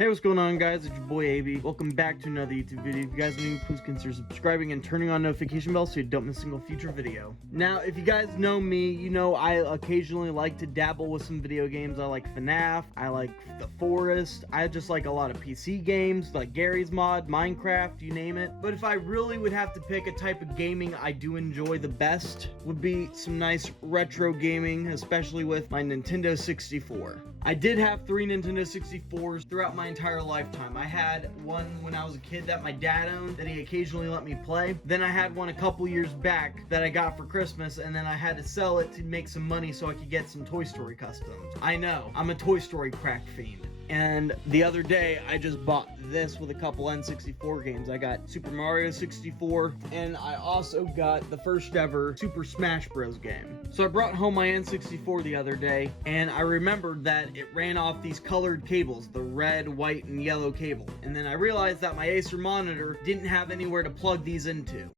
Hey, what's going on, guys? It's your boy AB. Welcome back to another YouTube video. If you guys are new, please consider subscribing and turning on notification bells so you don't miss a single future video. Now, if you guys know me, you know I occasionally like to dabble with some video games. I like FNAF, I like The Forest, I just like a lot of PC games, like Gary's Mod, Minecraft, you name it. But if I really would have to pick a type of gaming I do enjoy the best, would be some nice retro gaming, especially with my Nintendo 64. I did have 3 Nintendo 64s throughout my entire lifetime. I had one when I was a kid that my dad owned that he occasionally let me play. Then I had one a couple years back that I got for Christmas, and then I had to sell it to make some money so I could get some Toy Story customs. I know, I'm a Toy Story crack fiend. And the other day, I just bought this with a couple N64 games. I got Super Mario 64, and I also got the first ever Super Smash Bros. Game. So I brought home my N64 the other day, and I remembered that it ran off these colored cables, the red, white, and yellow cable. And then I realized that my Acer monitor didn't have anywhere to plug these into.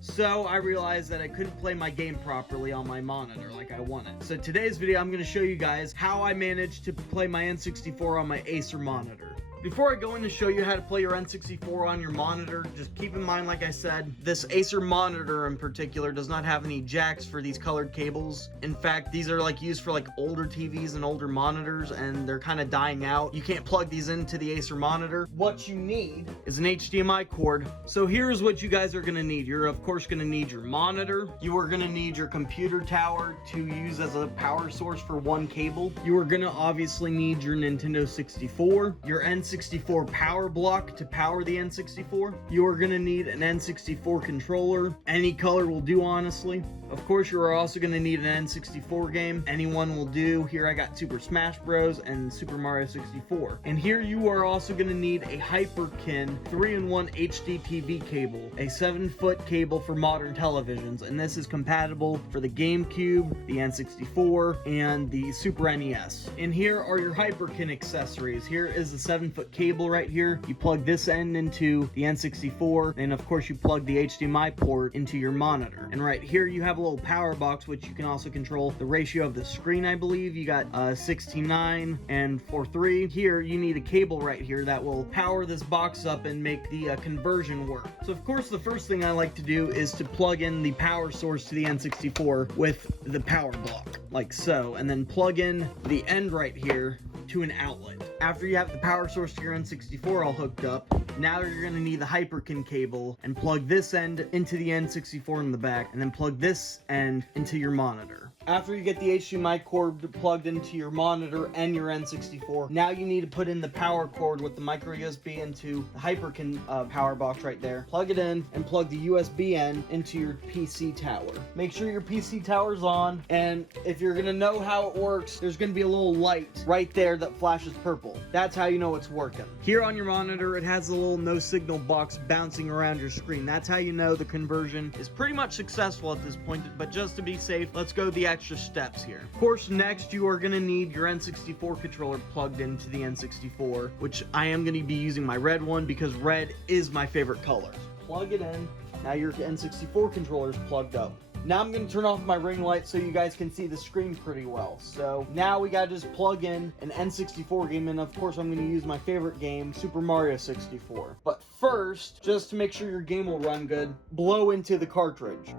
So I realized that I couldn't play my game properly on my monitor like I wanted. So today's video, I'm going to show you guys how I managed to play my N64 on my Acer monitor. Before I go in to show you how to play your N64 on your monitor, just keep in mind, like I said, this Acer monitor in particular does not have any jacks for these colored cables. In fact, these are like used for like older TVs and older monitors, and they're kind of dying out. You can't plug these into the Acer monitor. What you need is an HDMI cord. So here's what you guys are gonna need. You're of course gonna need your monitor. You are gonna need your computer tower to use as a power source for one cable. You are gonna obviously need your Nintendo 64, your N64 power block to power the N64. You are going to need an N64 controller. Any color will do, honestly. Of course, you are also going to need an N64 game. Anyone will do. Here I got Super Smash Bros. And Super Mario 64. And here you are also going to need a Hyperkin 3-in-1 HD TV cable, a 7-foot cable for modern televisions, and this is compatible for the GameCube, the N64, and the Super NES. And here are your Hyperkin accessories. Here is the 7-foot cable right here. You plug this end into the N64, and of course you plug the HDMI port into your monitor. And right here you have a little power box, which you can also control the ratio of the screen. I believe you got 69 and 43. Here you need a cable right here that will power this box up and make the conversion work. So of course the first thing I like to do is to plug in the power source to the N64 with the power block, like so, and then plug in the end right here to an outlet. After you have the power source to your N64 all hooked up, now you're going to need the Hyperkin cable and plug this end into the N64 in the back, and then plug this end into your monitor. After you get the HDMI cord plugged into your monitor and your N64, now you need to put in the power cord with the micro USB into the Hyperkin power box right there. Plug it in and plug the USB end into your PC tower. Make sure your PC tower's on, and if you're gonna know how it works, there's gonna be a little light right there that flashes purple. That's how you know it's working. Here on your monitor, it has a little no signal box bouncing around your screen. That's how you know the conversion is pretty much successful at this point, but just to be safe, let's go the extra steps here. Of course, next you are going to need your N64 controller plugged into the N64, which I am going to be using my red one because red is my favorite color. Plug it in. Now your N64 controller is plugged up. Now I'm going to turn off my ring light so you guys can see the screen pretty well. So now we got to just plug in an N64 game, and of course I'm going to use my favorite game, Super Mario 64. But first, just to make sure your game will run good, blow into the cartridge.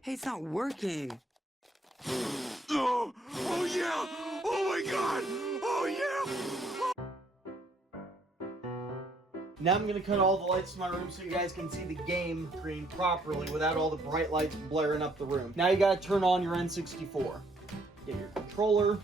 Hey, it's not working. Oh yeah! Oh my god! Oh yeah! Now I'm going to cut all the lights in my room so you guys can see the game screen properly without all the bright lights blaring up the room. Now you got to turn on your N64. Get your controller.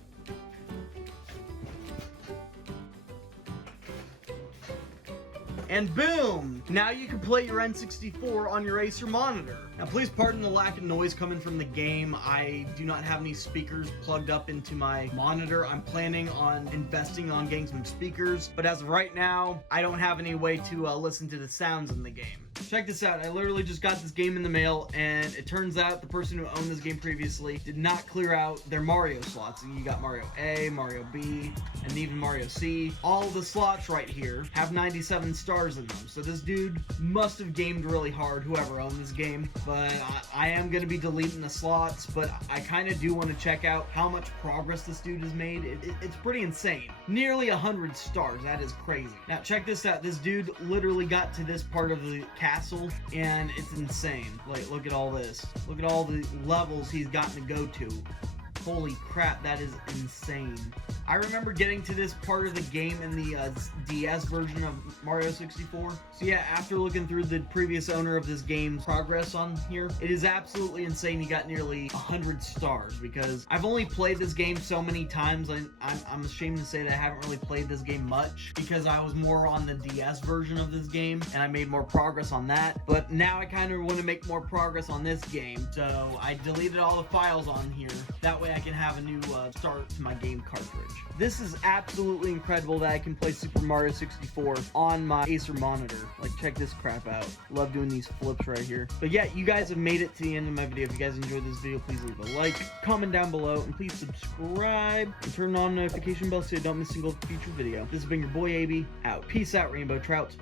And boom! Now you can play your N64 on your Acer monitor. Now please pardon the lack of noise coming from the game. I do not have any speakers plugged up into my monitor. I'm planning on investing on getting some speakers, but as of right now, I don't have any way to listen to the sounds in the game. Check this out. I literally just got this game in the mail, and it turns out the person who owned this game previously did not clear out their Mario slots. You got Mario A, Mario B, and even Mario C. All the slots right here have 97 stars in them. So this dude must have gamed really hard, whoever owned this game. But I am going to be deleting the slots, but I kind of do want to check out how much progress this dude has made. It's pretty insane. Nearly 100 stars. That is crazy. Now check this out. This dude literally got to this part of the castle, and it's insane. Like, look at all this. Look at all the levels he's gotten to go to. Holy crap, that is insane. I remember getting to this part of the game in the DS version of Mario 64. So yeah, after looking through the previous owner of this game's progress on here, it is absolutely insane he got nearly 100 stars, because I've only played this game so many times. I'm ashamed to say that I haven't really played this game much, because I was more on the DS version of this game, and I made more progress on that. But now I kind of want to make more progress on this game, so I deleted all the files on here. That way I can have a new start to my game cartridge. This is absolutely incredible that I can play Super Mario 64 on my Acer monitor. Like, check this crap out. Love doing these flips right here. But yeah, you guys have made it to the end of my video. If you guys enjoyed this video, please leave a like, comment down below, and please subscribe and turn on the notification bell so you don't miss a single future video. This has been your boy AB, out. Peace out, Rainbow Trouts.